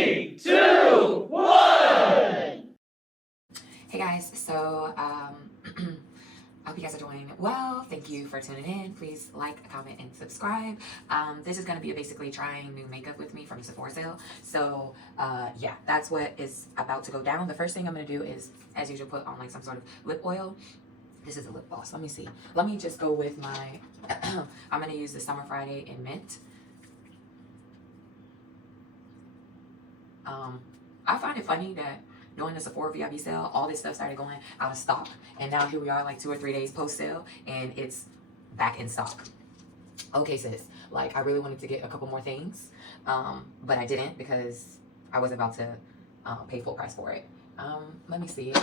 3, 2, 1. Hey guys, so I hope you guys are doing well. Thank you for tuning in. Please like, comment, and subscribe. This is going to be basically trying new makeup with me from the Sephora sale. So yeah, that's what is about to go down. The first thing I'm going to do is, as usual, put on like some sort of lip oil. This is a lip gloss. Let me see. Let me just go with my, I'm going to use the Summer Friday in Mint. I find it funny that during the Sephora VIB sale, all this stuff started going out of stock. And now here we are like 2 or 3 days post-sale and it's back in stock. Okay, sis. Like, I really wanted to get a couple more things, but I didn't because I wasn't about to pay full price for it. Let me see.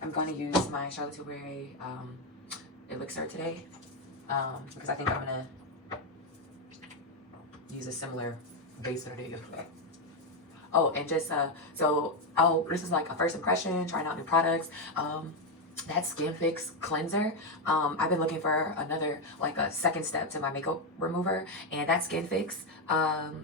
I'm going to use my Charlotte Tilbury elixir today because I think I'm going to use a similar base that I did yesterday. Oh, and just, this is like a first impression, trying out new products. That Skin Fix cleanser, I've been looking for another, like a second step to my makeup remover, and that Skin Fix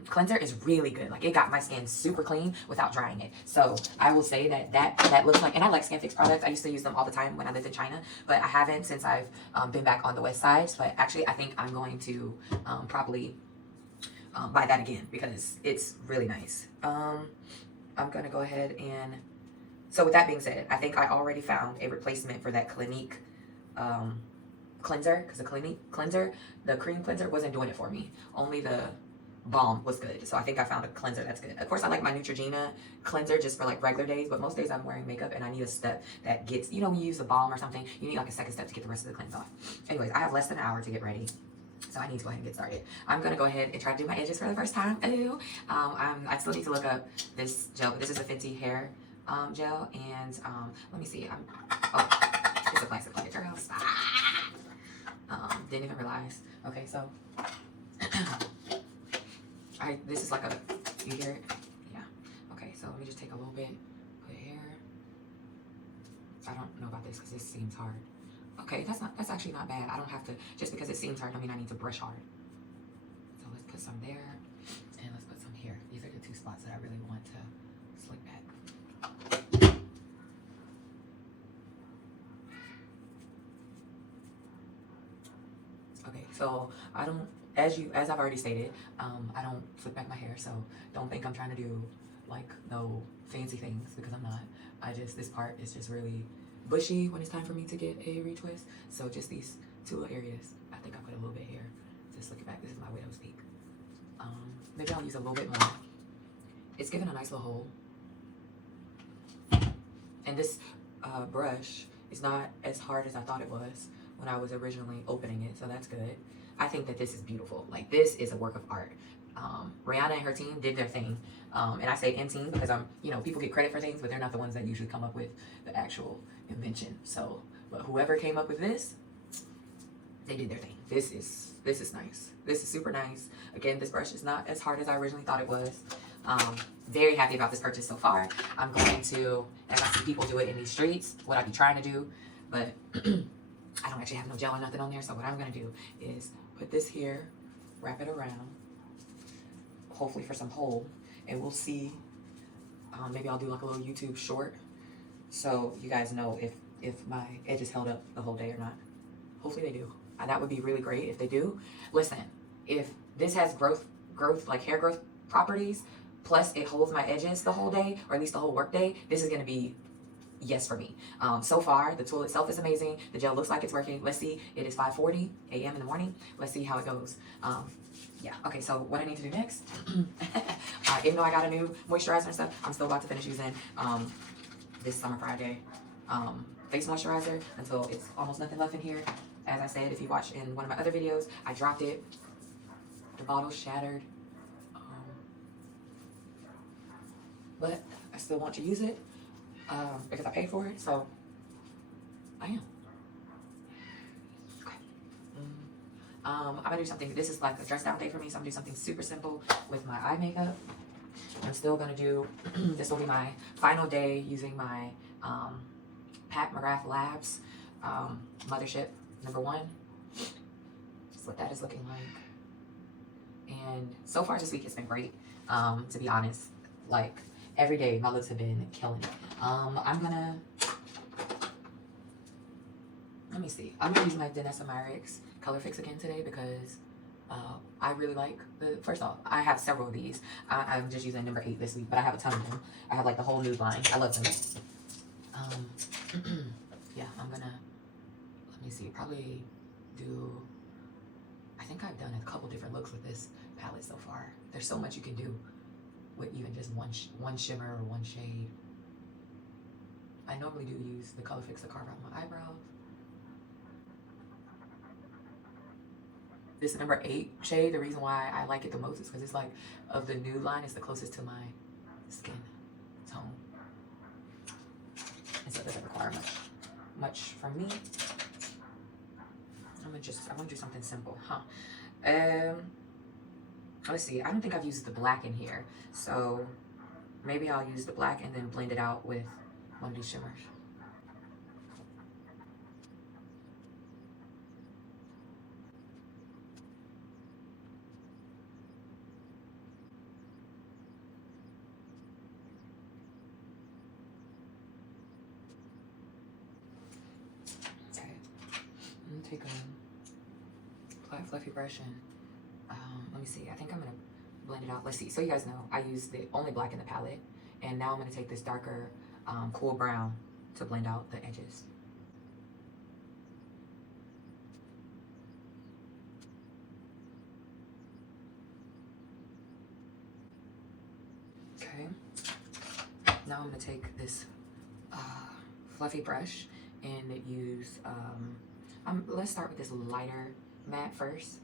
cleanser is really good. Like, it got my skin super clean without drying it. So I will say that looks like, and I like Skin Fix products. I used to use them all the time when I lived in China, but I haven't since I've been back on the west side. But actually, I think I'm going to probably buy that again because it's really nice. I'm gonna go ahead and, so with that being said, I think I already found a replacement for that Clinique cleanser, because the Clinique cleanser, the cream cleanser wasn't doing it for me. Only the balm was good. So I think I found a cleanser that's good. Of course, I like my Neutrogena cleanser just for like regular days, but most days I'm wearing makeup and I need a step that gets, you know, when you use a balm or something, you need like a second step to get the rest of the cleanse off. Anyways, I have less than an hour to get ready. So I need to go ahead and get started. I'm going to go ahead and try to do my edges for the first time. Ooh. I still need to look up this gel, but this is a Fenty hair gel. And let me see. It's a plastic plate at your house. Didn't even realize. Okay, so this is like a, you hear it? Yeah. Okay, so let me just take a little bit, put here. I don't know about this because this seems hard. Okay, that's actually not bad. I don't have to, just because it seems hard, I mean I need to brush hard. So let's put some there, and let's put some here. These are the 2 spots that I really want to slick back. Okay, so I don't, as I've already stated, I don't slick back my hair, so don't think I'm trying to do like no fancy things, because I'm not. This part is just really bushy when it's time for me to get a retwist. So just these 2 areas. I think I put a little bit here. Just look it back. This is my widow's peak. Maybe I'll use a little bit more. It's giving a nice little hole. And this brush is not as hard as I thought it was when I was originally opening it. So that's good. I think that this is beautiful. Like, this is a work of art. Rihanna and her team did their thing. And I say in team because people get credit for things, but they're not the ones that usually come up with the actual invention. So, but whoever came up with this, they did their thing. This is nice. This is super nice. Again, this brush is not as hard as I originally thought it was. Very happy about this purchase so far. I'm going to, as I see people do it in these streets, what I'd be trying to do, but I don't actually have no gel or nothing on there. So what I'm going to do is put this here, wrap it around, hopefully for some hold, and we'll see. Maybe I'll do like a little YouTube short so you guys know if my edges held up the whole day or not. Hopefully they do. That would be really great if they do. Listen, if this has growth like hair growth properties, plus it holds my edges the whole day, or at least the whole work day, this is going to be yes for me. So far, the tool itself is amazing. The gel looks like it's working. Let's see. It is 5:40 a.m. in the morning. Let's see how it goes. Yeah, okay, so what I need to do next, even though I got a new moisturizer and stuff, I'm still about to finish using this Summer Friday face moisturizer until it's almost nothing left in here. As I said, if you watch in one of my other videos, I dropped it. The bottle shattered. But I still want to use it because I paid for it, so I am. I'm gonna do something, this is like a dress down day for me, so I'm gonna do something super simple with my eye makeup. I'm still gonna do, this will be my final day using my Pat McGrath Labs Mothership #1. That's what that is looking like. And so far this week it's been great, to be honest. Like, every day, my looks have been killing it. I'm gonna, let me see. I'm gonna use my Danessa Myricks Color Fix again today because I really like the, first off, I have several of these. I'm just using number 8 this week, but I have a ton of them. I have like the whole nude line. I love them. Yeah, I'm gonna, let me see, probably do, I think I've done a couple different looks with this palette so far. There's so much you can do with even just one shimmer or one shade. I normally do use the Color Fix to carve out my eyebrows. This number 8 shade, the reason why I like it the most is because it's like, of the nude line, it's the closest to my skin tone. And so it doesn't require much from me. I want to do something simple, let's see, I don't think I've used the black in here. So maybe I'll use the black and then blend it out with one of these shimmers. Take a flat fluffy brush and let me see, I think I'm gonna blend it out. Let's see, so you guys know I use the only black in the palette, and now I'm gonna take this darker cool brown to blend out the edges. Okay, now I'm gonna take this fluffy brush and use let's start with this lighter matte first.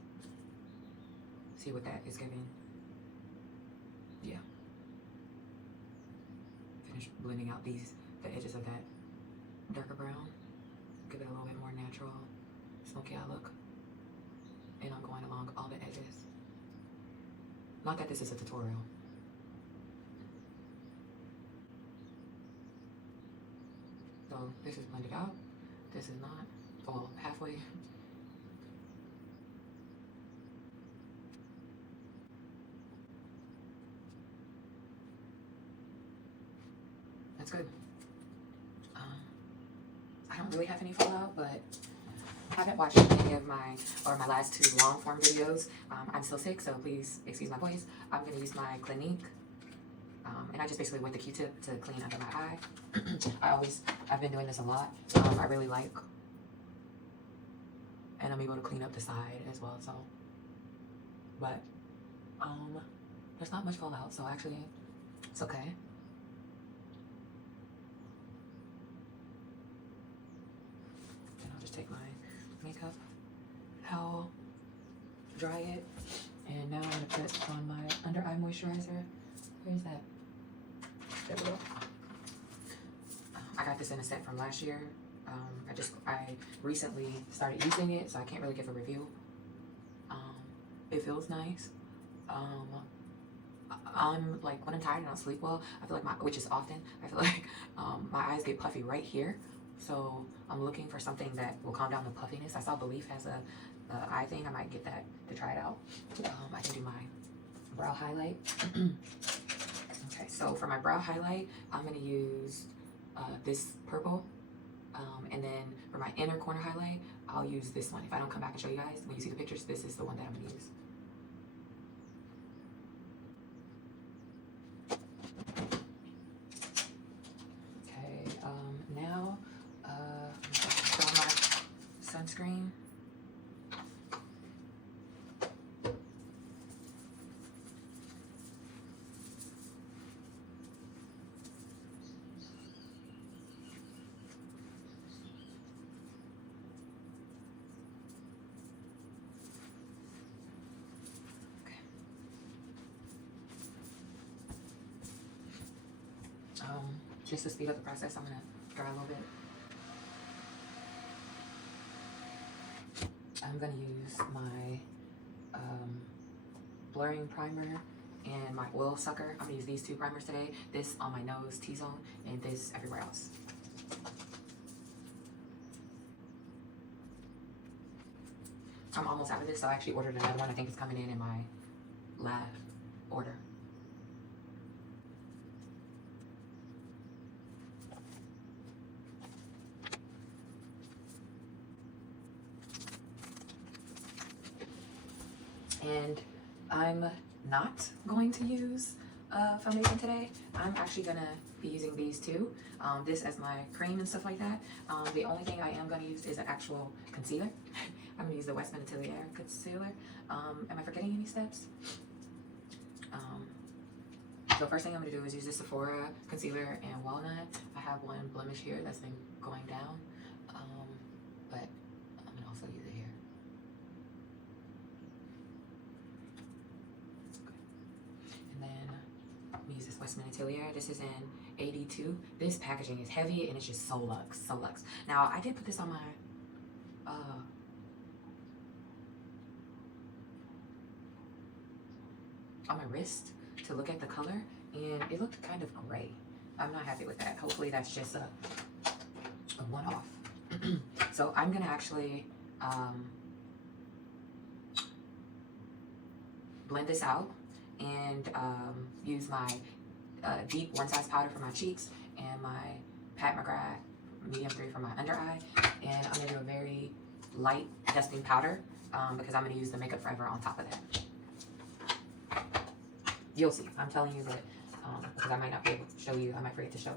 See what that is giving. Yeah. Finish blending out the edges of that darker brown. Give it a little bit more natural, smoky eye look. And I'm going along all the edges. Not that this is a tutorial. So this is blended out. This is not. Well, halfway. That's good. I don't really have any fallout, but I haven't watched any of my last 2 long form videos. I'm still sick, so please excuse my voice. I'm gonna use my Clinique, and I just basically wet the Q-tip to clean under my eye. I've been doing this a lot. I really like. And I'm able to clean up the side as well, so. But, there's not much fallout, so actually, it's okay. And I'll just take my makeup towel, dry it, and now I'm gonna put on my under eye moisturizer. Where's that? There we go. I got this in a set from last year. I recently started using it, so I can't really give a review. It feels nice. I'm like, when I'm tired and I don't sleep well, I feel like which is often, I feel like my eyes get puffy right here. So I'm looking for something that will calm down the puffiness. I saw Belief has a eye thing. I might get that to try it out. I can do my brow highlight. Okay, so for my brow highlight, I'm gonna use this purple. And then for my inner corner highlight, I'll use this one. If I don't come back and show you guys, when you see the pictures, this is the one that I'm gonna use. Okay, now put on my sunscreen. Just to speed up the process, I'm gonna dry a little bit. I'm gonna use my blurring primer and my oil sucker. I'm gonna use these 2 primers today. This on my nose, T-zone, and this everywhere else. I'm almost out of this, so I actually ordered another one. I think it's coming in my last order. I'm not going to use foundation today. I'm actually gonna be using these two, this as my cream and stuff like that. The only thing I am gonna use is an actual concealer. I'm gonna use the Westman Atelier concealer. Am I forgetting any steps? So first thing I'm gonna do is use the Sephora concealer and walnut. I have one blemish here that's been going down, but I'm gonna also use it here. And then I'm gonna use this Westman Atelier. This is in 82. This packaging is heavy and it's just so luxe, so luxe. Now I did put this on my wrist to look at the color, and it looked kind of gray. I'm not happy with that. Hopefully that's just a one-off. So I'm gonna actually blend this out and use my deep one size powder for my cheeks and my Pat McGrath medium 3 for my under eye, and I'm gonna do a very light dusting powder because I'm gonna use the Makeup Forever on top of that. You'll see. I'm telling you that because I might not be able to show you. I might forget to show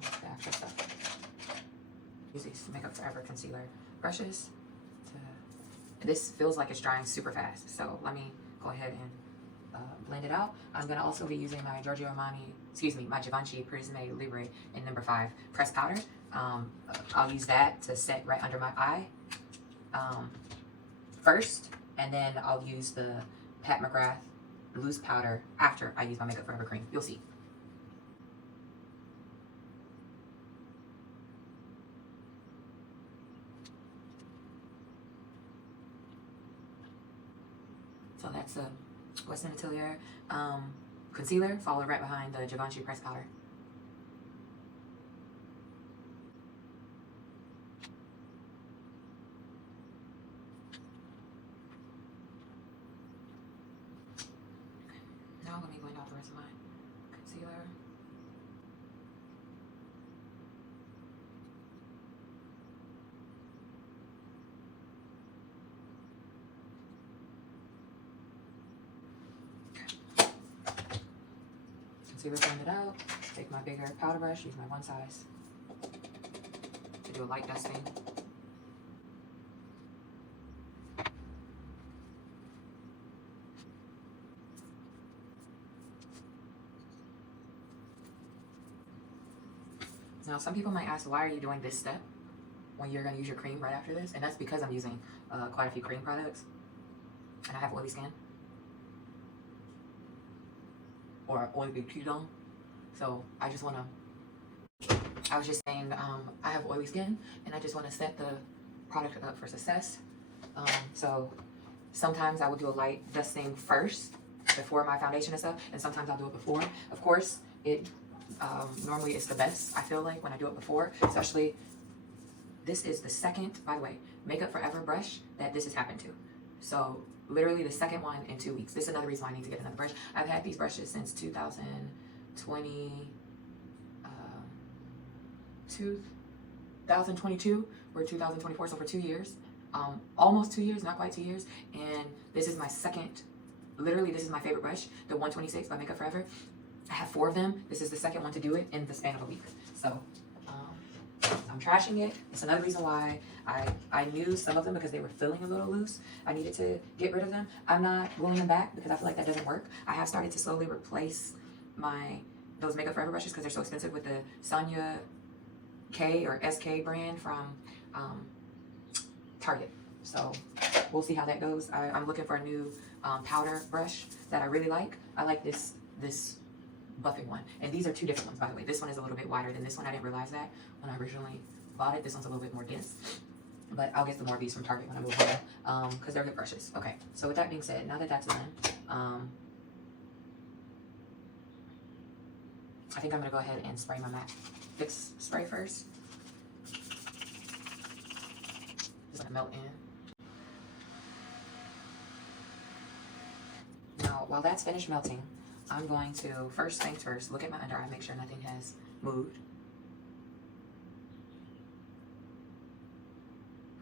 the actual stuff. Use these Makeup Forever concealer brushes. This feels like it's drying super fast, so let me go ahead and blend it out. I'm going to also be using my my Givenchy Prisme Libre in number 5 pressed powder. I'll use that to set right under my eye first, and then I'll use the Pat McGrath loose powder after I use my Makeup Forever cream. You'll see. So that's the Westman Atelier concealer, followed right behind the Givenchy pressed powder. Now let me blend out the rest of my concealer. Concealer blended out. Take my bigger powder brush, use my one size to do a light dusting. Now, some people might ask, why are you doing this step when you're going to use your cream right after this? And that's because I'm using quite a few cream products, and I have oily skin, or oily ketone. So I just want to, I was just saying, I have oily skin, and I just want to set the product up for success. So sometimes I will do a light dusting first before my foundation and stuff, and sometimes I'll do it before. Of course, normally it's the best, I feel like, when I do it before. Especially, this is the second, by the way, Makeup Forever brush that this has happened to. So literally the second one in 2 weeks. This is another reason why I need to get another brush. I've had these brushes since 2022 or 2024, so for 2 years, almost 2 years, not quite 2 years. And this is my second, literally this is my favorite brush, the 126 by Makeup Forever. I have 4 of them. This is the second one to do it in the span of a week. So I'm trashing it. It's another reason why I knew some of them, because they were feeling a little loose. I needed to get rid of them. I'm not rolling them back because I feel like that doesn't work. I have started to slowly replace those Makeup Forever brushes because they're so expensive with the Sonia K or SK brand from Target. So we'll see how that goes. I'm looking for a new powder brush that I really like. I like this buffing one, and these are 2 different ones, by the way. This one is a little bit wider than this one. I didn't realize that when I originally bought it. This one's a little bit more dense, but I'll get some more of these from Target when I move home because they're good brushes. Okay, so with that being said, now that that's done, I think I'm gonna go ahead and spray my matte fix spray first. Just gonna melt in. Now, while that's finished melting, I'm going to, first things first, look at my under eye, make sure nothing has moved.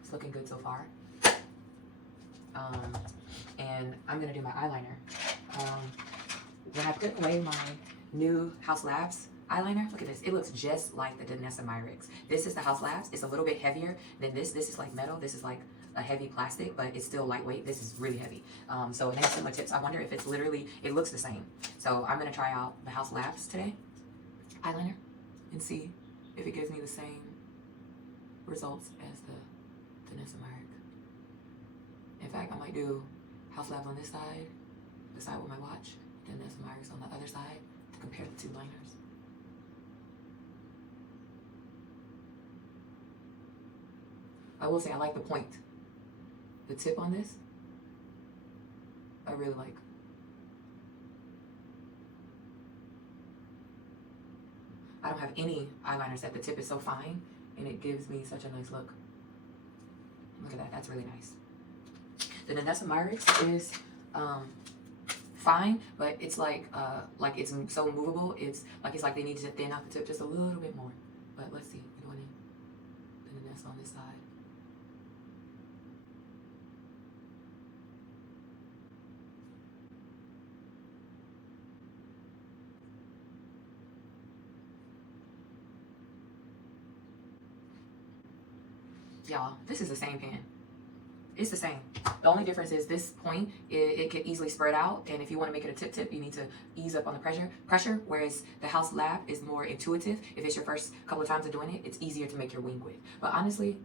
It's looking good so far. And I'm gonna do my eyeliner. When I put away my new House Labs eyeliner, look at this. It looks just like the Danessa Myricks. This is the House Labs. It's a little bit heavier than this. This is like metal. This is like a heavy plastic, but it's still lightweight. This is really heavy. So it has similar tips. I wonder if it's literally, it looks the same. So I'm gonna try out the House Labs today eyeliner and see if it gives me the same results as the Danessa Myrick. In fact, I might do House Labs on this side, the side with my watch, then Danessa Myrick's on the other side to compare the two liners. I will say I like the point. The tip on this, I really like. I don't have any eyeliners that the tip is so fine and it gives me such a nice look. Look at that, that's really nice. The Danessa Myricks is fine, but it's like it's so movable. It's like they need to thin out the tip just a little bit more. But let's see, going in the Danessa on this side. Y'all, this is the same pen. It's the same. The only difference is this point, it can easily spread out, and if you want to make it a tip, you need to ease up on the pressure, whereas the House Lab is more intuitive. If it's your first couple of times of doing it, it's easier to make your wing with. But honestly,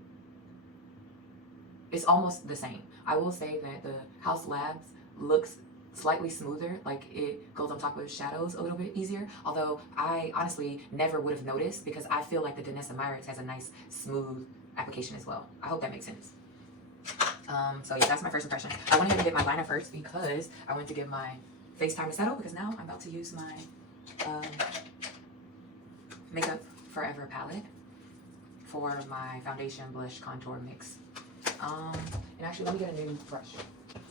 it's almost the same. I will say that the House Labs looks slightly smoother, like it goes on top of shadows a little bit easier, although I honestly never would have noticed because I feel like the Danessa Myricks has a nice smooth application as well. I hope that makes sense. So yeah, that's my first impression. I went ahead and did my liner first because I wanted to give my face time to settle, because now I'm about to use my Makeup Forever palette for my foundation blush contour mix. And actually, let me get a new brush.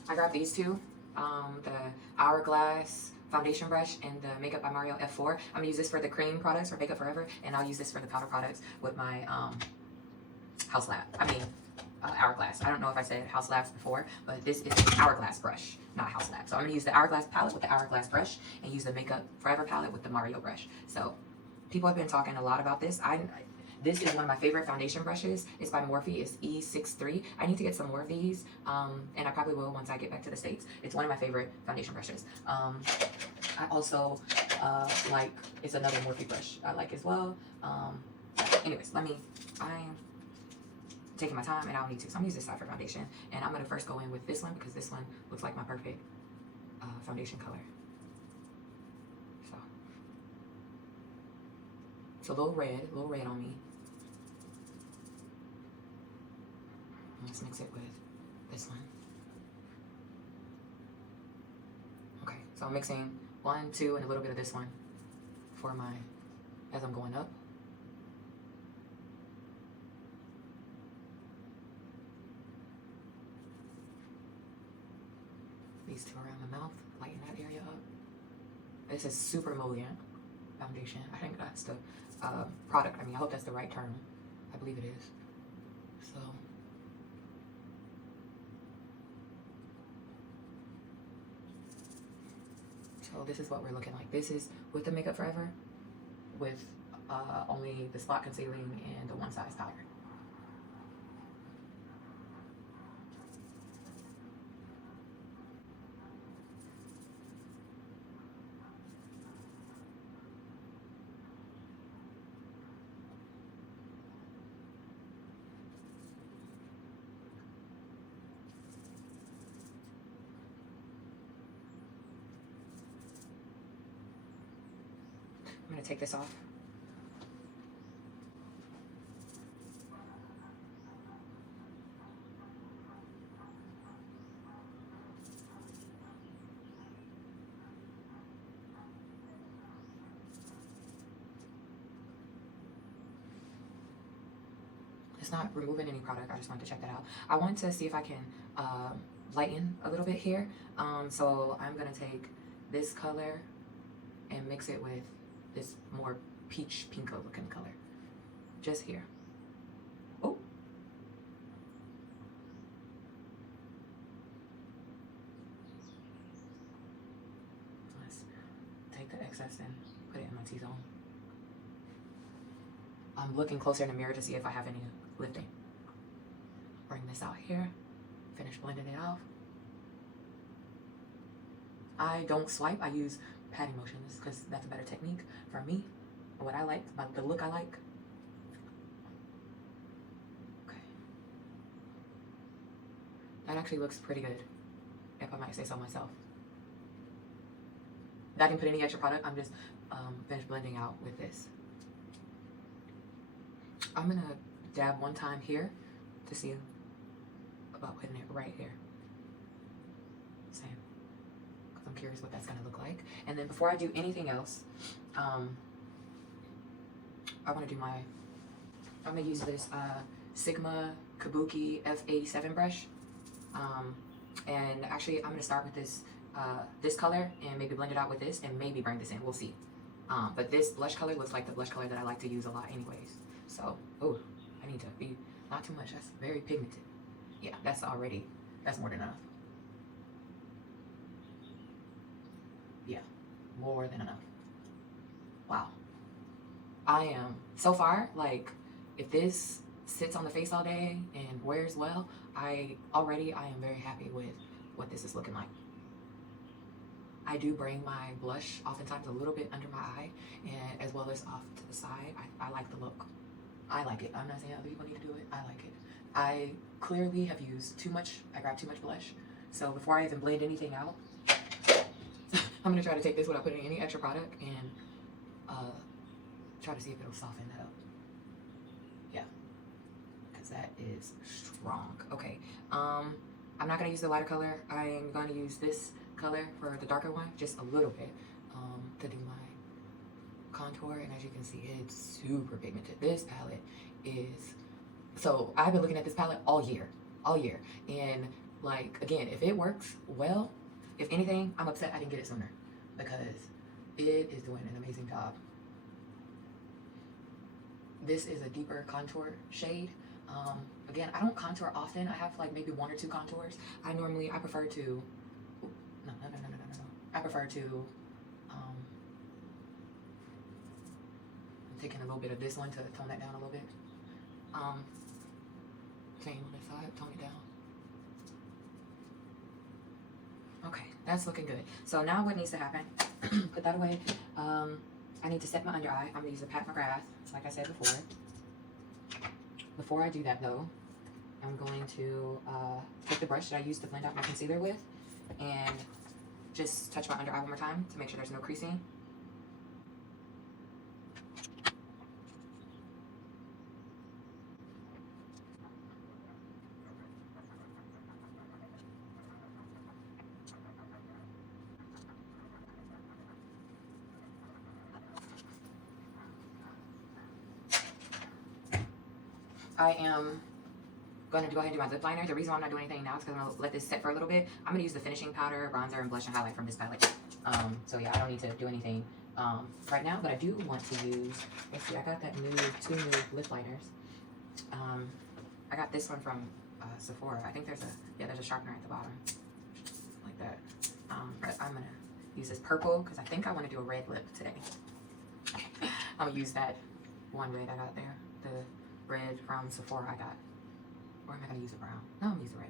I grabbed these two, the Hourglass foundation brush and the Makeup by Mario F4. I'm gonna use this for the cream products for Makeup Forever, and I'll use this for the powder products with my House Lab. Hourglass. I don't know if I said House Labs before, but this is the Hourglass brush, not House Lab. So I'm gonna use the Hourglass palette with the Hourglass brush and use the Makeup Forever palette with the Mario brush. So people have been talking a lot about this. This is one of my favorite foundation brushes. It's by Morphe. It's E63. I need to get some more of these, and I probably will once I get back to the States. It's one of my favorite foundation brushes. I also like, it's another Morphe brush I like as well. Anyways, I'm taking my time and I don't need to, so I'm gonna use this side for foundation, and I'm gonna first go in with this one because this one looks like my perfect foundation color. So it's a little red on me. Let's mix it with this one. Okay, so I'm mixing 1, 2, and a little bit of this one for my, as I'm going up. These two around the mouth, lighten that area up. This is super emollient foundation. I think that's the product. I hope that's the right term. I believe it is. So this is what we're looking like. This is with the Makeup Forever, with only the spot concealing and the one size powder. I'm gonna take this off. It's not removing any product. I just wanted to check that out. I want to see if I can lighten a little bit here. So I'm gonna take this color and mix it with this more peach pinko looking color just here. Oh, excess and put it in my T-zone. I'm looking closer in the mirror to see if I have any lifting. Bring this out here. Finish blending it off. I don't swipe. I use patting motions because that's a better technique for me. What I like, the look I like. Okay. That actually looks pretty good, if I might say so myself. I didn't put any extra product. I'm just finished blending out with this. I'm gonna dab one time here to see about putting it right here. Same. Because I'm curious what that's gonna look like. And then before I do anything else, I'm gonna use this Sigma Kabuki F87 brush. And actually I'm gonna start with this this color and maybe blend it out with this and maybe bring this in, we'll see. But this blush color looks like the blush color that I like to use a lot anyways. So, oh, I need to be, not too much, that's very pigmented. Yeah, that's more than enough. Yeah, more than enough. Wow. I am, so far, like, if this sits on the face all day and wears well, I am very happy with what this is looking like. I do bring my blush oftentimes a little bit under my eye and as well as off to the side. I like the look. I like it. I'm not saying other people need to do it. I like it. I clearly have used too much. I grabbed too much blush. So before I even blend anything out, I'm going to try to take this without putting any extra product and try to see if it'll soften that up. Yeah. Because that is strong. Okay. I'm not going to use the lighter color. I'm going to use this color for the darker one, just a little bit, to do my contour. And as you can see, it's super pigmented. This palette is, so I've been looking at this palette all year, and like, again, if it works well, if anything, I'm upset I didn't get it sooner because it is doing an amazing job. This is a deeper contour shade. Again, I don't contour often. I have like maybe 1 or 2 contours. I prefer to, no. I prefer to, I'm taking a little bit of this one to tone that down a little bit. Same on this side, tone it down. Okay, that's looking good. So now what needs to happen, put that away. I need to set my under eye. I'm gonna use a Pat McGrath, like I said before. Before I do that though, I'm going to take the brush that I used to blend out my concealer with and just touch my under eye one more time to make sure there's no creasing. I am going to go ahead and do my lip liner. The reason why I'm not doing anything now is because I'm going to let this set for a little bit. I'm going to use the finishing powder, bronzer, and blush and highlight from this palette. So yeah, I don't need to do anything right now, but I do want to use, let's see, I got that two new lip liners. I got this one from Sephora. I think there's a sharpener at the bottom, like that. But I'm going to use this purple because I think I want to do a red lip today. I'm going to use that one red I got there, the red from Sephora I got. Or am I going to use the brown? No, I'm going to use the red.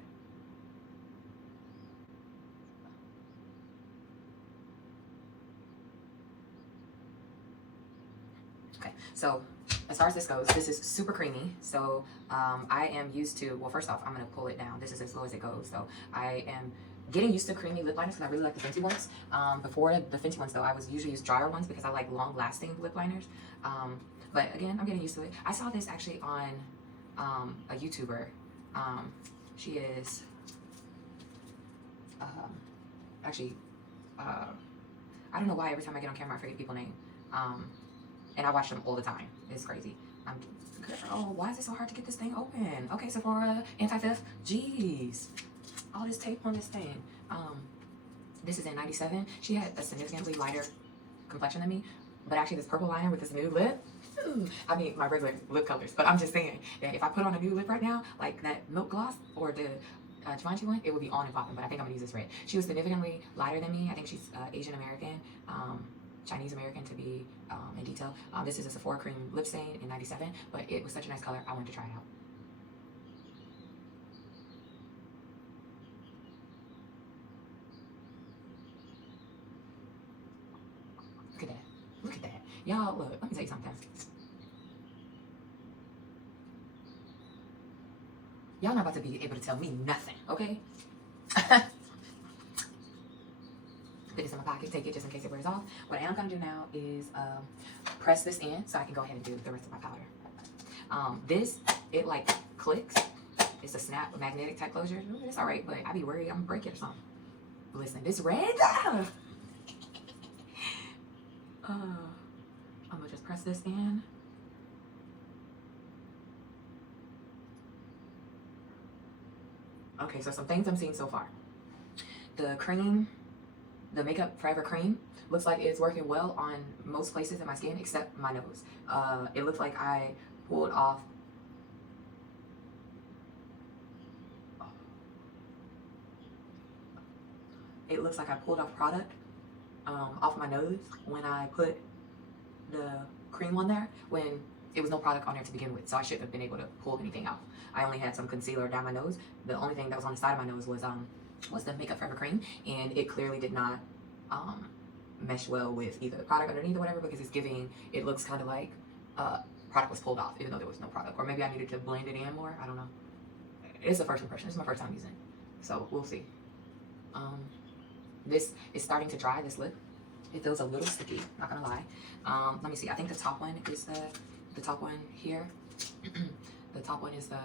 Okay, so as far as this goes, this is super creamy. So I am used to, well, first off, I'm going to pull it down. This is as low as it goes. So I am getting used to creamy lip liners because I really like the Fenty ones. Before the Fenty ones, though, I was usually use drier ones because I like long-lasting lip liners. But again, I'm getting used to it. I saw this actually on a YouTuber. She is actually, I don't know why every time I get on camera I forget people's name. And I watch them all the time. It's crazy. Girl, why is it so hard to get this thing open? Okay, Sephora, anti-theft. Jeez. All this tape on this thing. This is in 97. She had a significantly lighter complexion than me. But actually this purple liner with this nude lip, I mean my regular lip colors, but I'm just saying that if I put on a nude lip right now, like that milk gloss or the Givenchy one, it would be on and popping, but I think I'm gonna use this red. She was significantly lighter than me. I think she's Asian American. Chinese American to be in detail. This is a Sephora cream lip stain in 97, but it was such a nice color, I wanted to try it out. Look at that. Look at that. Y'all, look, let me tell you something. Y'all not about to be able to tell me nothing, okay? Put this in my pocket, take it just in case it wears off. What I am gonna do now is press this in so I can go ahead and do the rest of my powder. This, it like clicks. It's a snap, magnetic type closure. It's all right, but I be worried I'm gonna break it or something. Listen, this red. I'm gonna just press this in. Okay, so some things I'm seeing so far. The cream, the Makeup Forever cream, looks like it's working well on most places in my skin except my nose. It looks like I pulled off. It looks like I pulled off product off my nose when I put the cream on there when it was no product on there to begin with, so I shouldn't have been able to pull anything off. I only had some concealer down my nose. The only thing that was on the side of my nose was the Makeup Forever cream, and it clearly did not mesh well with either the product underneath or whatever, because it's giving, it looks kind of like product was pulled off even though there was no product, or maybe I needed to blend it in more. I don't know. It's the first impression. This is my first time using it, so we'll see. This is starting to dry, this lip. It feels a little sticky, not gonna lie. Let me see. I think the top one is the top one here. The top one is the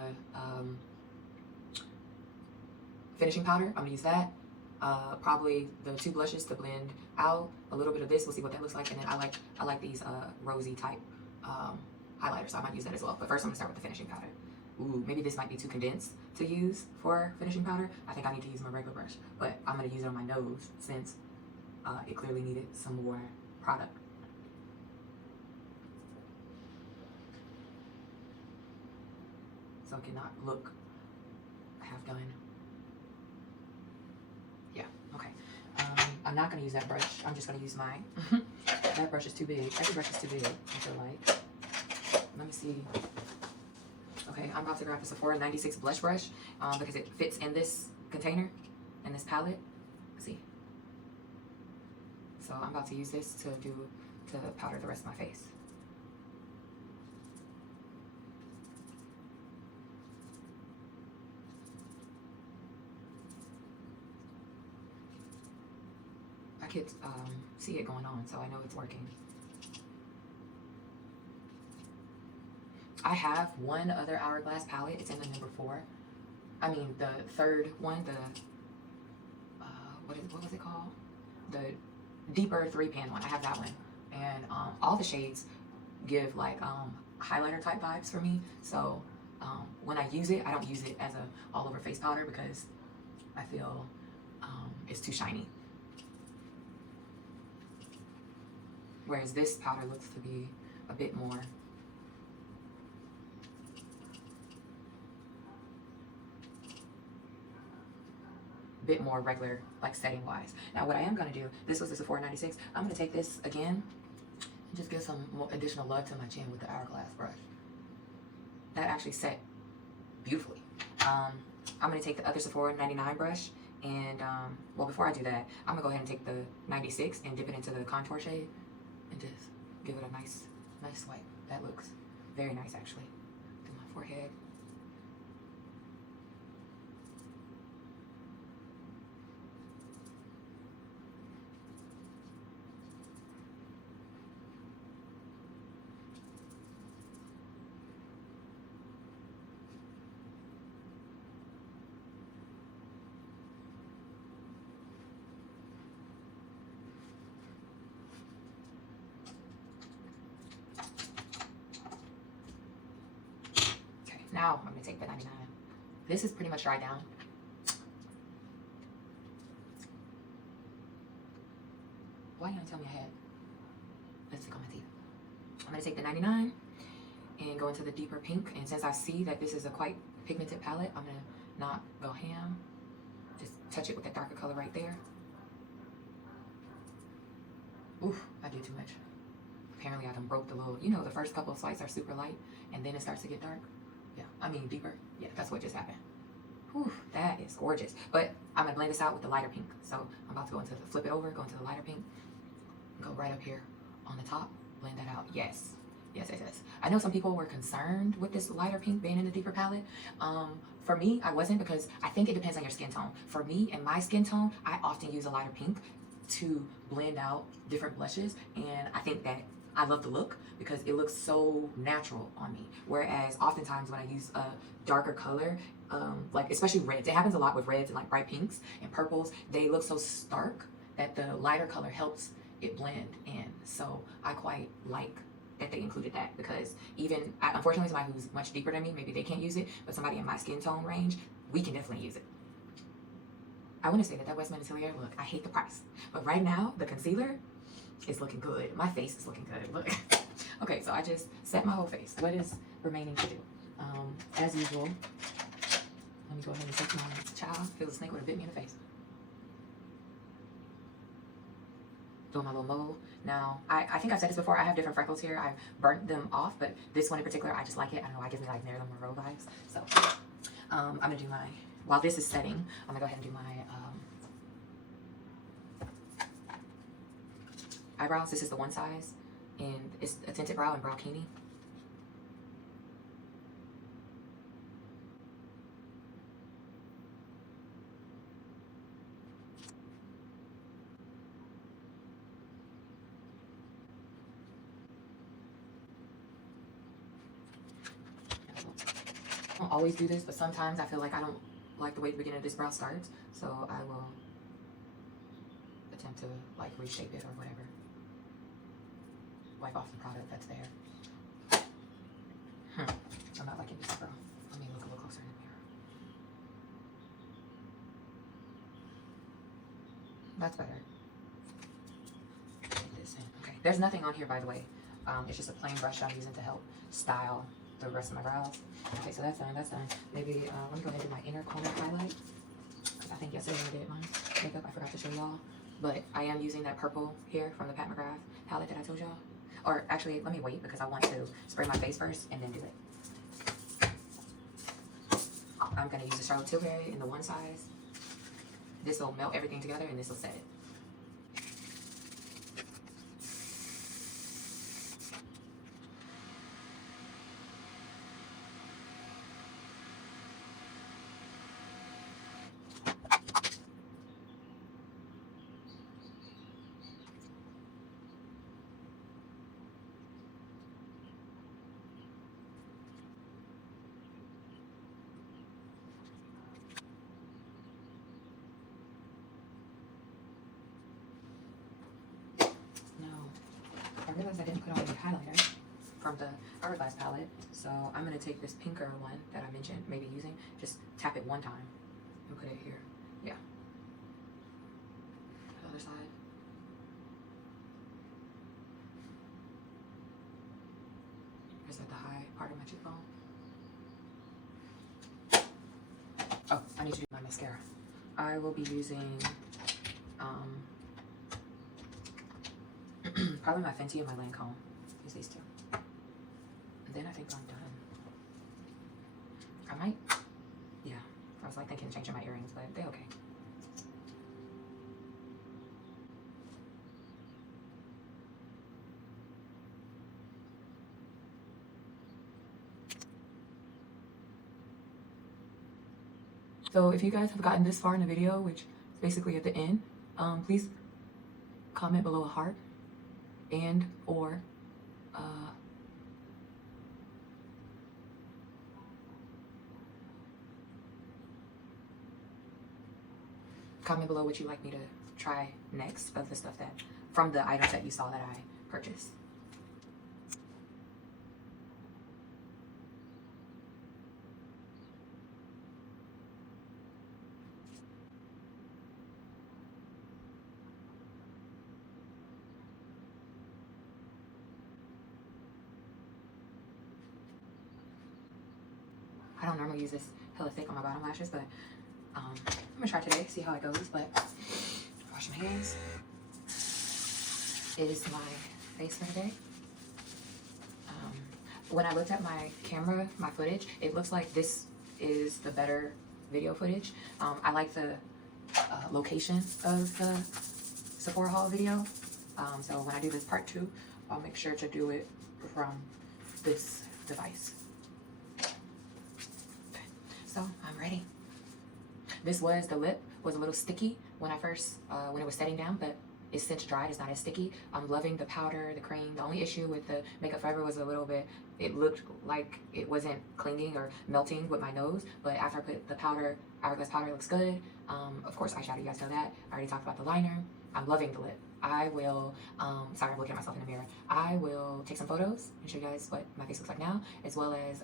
finishing powder. I'm gonna use that. Probably the two blushes to blend out a little bit of this. We'll see what that looks like. And then I like these rosy type highlighters, so I might use that as well. But first I'm gonna start with the finishing powder. Ooh, maybe this might be too condensed to use for finishing powder. I think I need to use my regular brush, but I'm gonna use it on my nose since it clearly needed some more product. So it cannot look half done. Yeah, okay. I'm not gonna use that brush. I'm just gonna use mine. That brush is too big. Every brush is too big, I feel like. Let me see. Okay, I'm about to grab the Sephora 96 blush brush because it fits in this container, in this palette. Let's see. So I'm about to use this to powder the rest of my face. I could see it going on, so I know it's working. I have one other Hourglass palette. It's in the number 4. I mean, the third one, the, what was it called? The deeper 3-pan one. I have that one. And all the shades give like highlighter type vibes for me. So when I use it, I don't use it as a all over face powder because I feel it's too shiny. Whereas this powder looks to be a bit more regular, like setting wise. Now what I am gonna do, this was the Sephora 96. I'm gonna take this again and just give some more additional love to my chin with the Hourglass brush. That actually set beautifully. I'm gonna take the other Sephora 99 brush and well, before I do that, I'm gonna go ahead and take the 96 and dip it into the contour shade and just give it a nice swipe. That looks very nice actually. Do my forehead. Now I'm gonna take the 99. This is pretty much dried down. Why you don't tell me I had lipstick on my teeth? I'm gonna take the 99 and go into the deeper pink. And since I see that this is a quite pigmented palette, I'm gonna not go ham. Just touch it with that darker color right there. Oof, I did too much. Apparently I done broke the little, you know, the first couple of swipes are super light and then it starts to get dark. Yeah, I mean deeper. Yeah, that's what just happened. Whew, that is gorgeous. But I'm gonna blend this out with the lighter pink. So I'm about to go into the, flip it over, go into the lighter pink, go right up here on the top, blend that out. Yes. Yes, yes, yes. I know some people were concerned with this lighter pink being in the deeper palette. For me, I wasn't, because I think it depends on your skin tone. For me and my skin tone, I often use a lighter pink to blend out different blushes, and I think that I love the look because it looks so natural on me. Whereas oftentimes when I use a darker color, like especially reds, it happens a lot with reds and like bright pinks and purples, they look so stark that the lighter color helps it blend in. So I quite like that they included that, because even, unfortunately, somebody who's much deeper than me, maybe they can't use it, but somebody in my skin tone range, we can definitely use it. I want to say that that Westman Atelier look, I hate the price, but right now the concealer is looking good. My face is looking good. Look. Okay, so I just set my whole face. What is remaining to do? As usual, let me go ahead and take my child. Feel the snake would have bit me in the face. Doing my little mole. Now, I think I've said this before, I have different freckles here. I've burnt them off, but this one in particular, I just like it. I don't know, it gives me like Marilyn Monroe vibes. So, I'm gonna do my, while this is setting, I'm gonna go ahead and do my eyebrows. This is the one size, and it's a tinted brow and browkini. I don't always do this, but sometimes I feel like I don't like the way the beginning of this brow starts, so I will attempt to like reshape it or whatever. Wipe off the product that's there. I'm not liking this brow. Let me look a little closer in the mirror. That's better. Put this in. Okay. There's nothing on here, by the way. It's just a plain brush I'm using to help style the rest of my brows. Okay, so that's done. That's done. Maybe let me go ahead and do my inner corner highlight. I think yesterday when I did my makeup, I forgot to show y'all. But I am using that purple here from the Pat McGrath palette that I told y'all. Or actually, let me wait because I want to spray my face first and then do it. I'm going to use the Charlotte Tilbury in the one size. This will melt everything together and this will set it. I realized I didn't put on any highlighter from the Hourglass palette, so I'm going to take this pinker one that I mentioned maybe using, just tap it one time and put it here. Yeah. The other side. Is that the high part of my cheekbone? Oh, I need to do my mascara. I will be using probably my Fenty and my Lancome. Use these two. And then I think I'm done. I might, yeah. I was like thinking of changing my earrings, but they're okay. So if you guys have gotten this far in the video, which is basically at the end, please comment below a heart and or comment below what you'd like me to try next of the stuff that, from the items that you saw that I purchased. I don't normally use this hella thick on my bottom lashes, but I'm gonna try today, see how it goes. But wash my hands. is my face for today. When I looked at my camera, my footage, it looks like this is the better video footage. I like the location of the Sephora haul video. So when I do this part 2, I'll make sure to do it from this device. Okay, so I'm ready. This was, the lip was a little sticky when I first, when it was setting down, but it's since dried, it's not as sticky. I'm loving the powder, the cream. The only issue with the Makeup Forever was a little bit, it looked like it wasn't clinging or melting with my nose, but after I put the powder, Hourglass powder, looks good. Of course, eyeshadow, you guys know that. I already talked about the liner. I'm loving the lip. I will, sorry, I'm looking at myself in the mirror. I will take some photos and show you guys what my face looks like now, as well as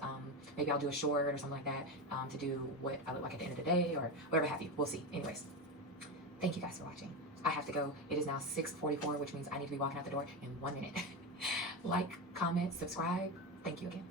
maybe I'll do a short or something like that to do what I look like at the end of the day or whatever have you. We'll see. Anyways, thank you guys for watching. I have to go. It is now 6:44, which means I need to be walking out the door in 1 minute. Like, comment, subscribe. Thank you again.